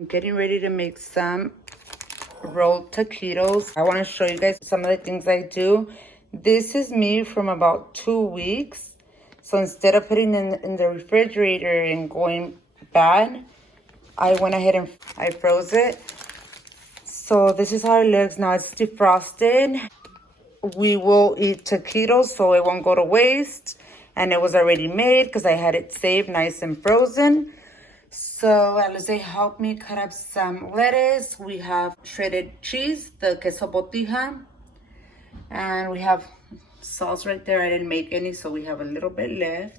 I'm getting ready to make some rolled taquitos. I want to show you guys some of the things I do. This is me from about 2 weeks. So instead of putting it in the refrigerator and going bad, I went ahead and I froze it. So this is how it looks now. It's defrosted. We will eat taquitos so it won't go to waste. And it was already made because I had it saved nice and frozen. So Alice helped me cut up some lettuce. We have shredded cheese, the queso botija. And we have sauce right there. I didn't make any, so we have a little bit left.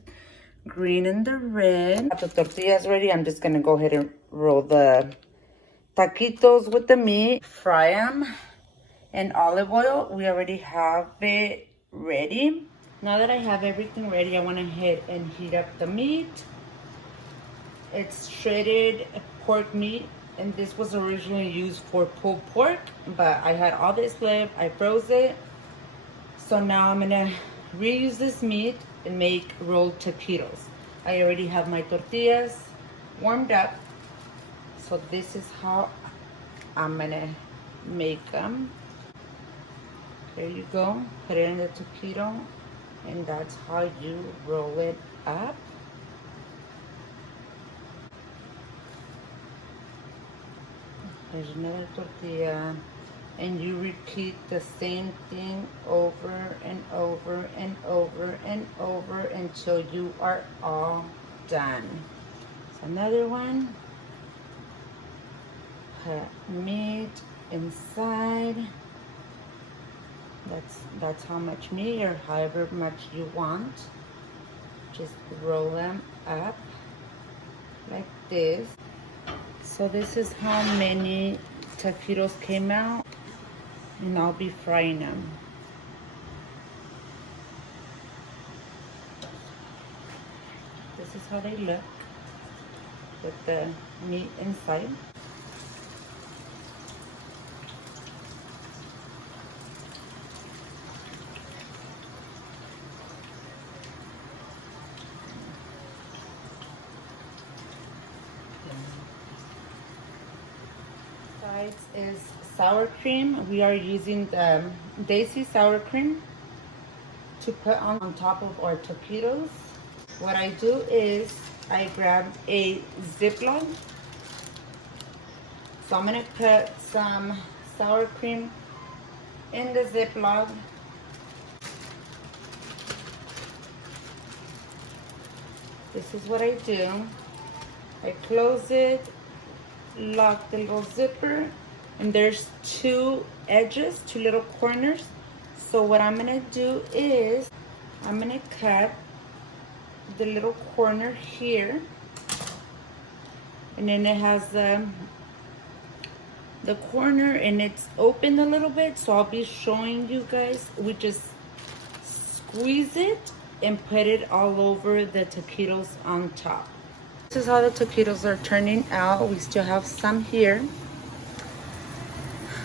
Green and the red. Got the tortillas ready. I'm just going to go ahead and roll the taquitos with the meat. Fry them in olive oil. We already have it ready. Now that I have everything ready, I went ahead and heat up the meat. It's shredded pork meat, and this was originally used for pulled pork, but I had all this left. I froze it. So now I'm gonna reuse this meat and make rolled taquitos. I already have my tortillas warmed up. So this is how I'm gonna make them. There you go. Put it in the taquito, and that's how you roll it up. There's another tortilla, and you repeat the same thing over and over and over and over until you are all done. So another one. Put meat inside. That's how much meat or however much you want. Just roll them up like this. So this is how many taquitos came out, and I'll be frying them. This is how they look with the meat inside. Is sour cream. We are using the Daisy sour cream to put on top of our taquitos. What I do is I grab a Ziploc. So I'm gonna put some sour cream in the Ziploc. This is what I do. I close it, lock the little zipper, and there's two edges, two little corners. So what I'm gonna do is I'm gonna cut the little corner here, and then it has the corner, and it's open a little bit, so I'll be showing you guys. We just squeeze it and put it all over the taquitos on top. This is how the taquitos are turning out. We still have some here.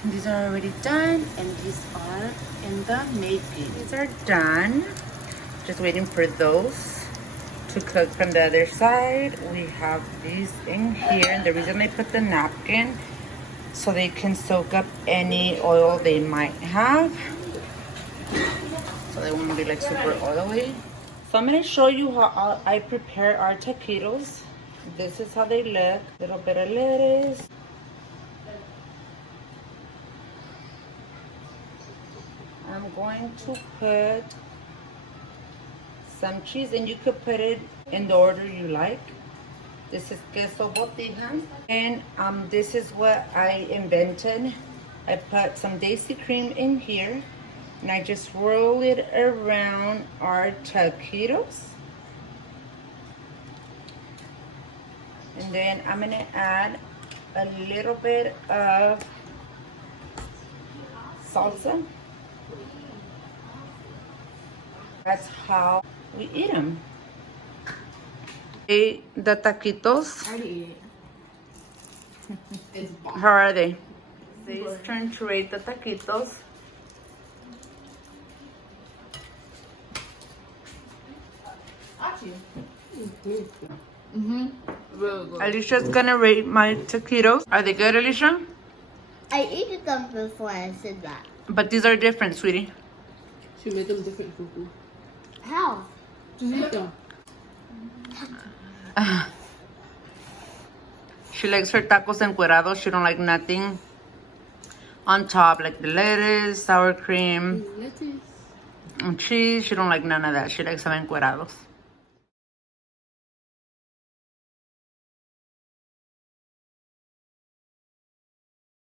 These are already done, and these are in the making. These are done. Just waiting for those to cook from the other side. We have these in here, and the reason I put the napkin so they can soak up any oil they might have, so they won't be like super oily. So I'm gonna show you how I prepare our taquitos. This is how they look. Little bit of lettuce. I'm going to put some cheese, and you could put it in the order you like. This is queso botija, and this is what I invented. I put some Daisy cream in here, and I just roll it around our taquitos. And then I'm gonna add a little bit of salsa. That's how we eat them. The taquitos. I already ate it. It's bomb. How are they? It's turn to rate the taquitos. Actually, mm-hmm. Real good. Alicia's gonna rate my taquitos. Are they good, Alicia? I ate them before I said that. But these are different, sweetie. She made them different, Cuckoo. How? Just eat them. She likes her tacos encuerados. She don't like nothing on top, like the lettuce, sour cream, Lettuce. and cheese. She don't like none of that. She likes them encuerados.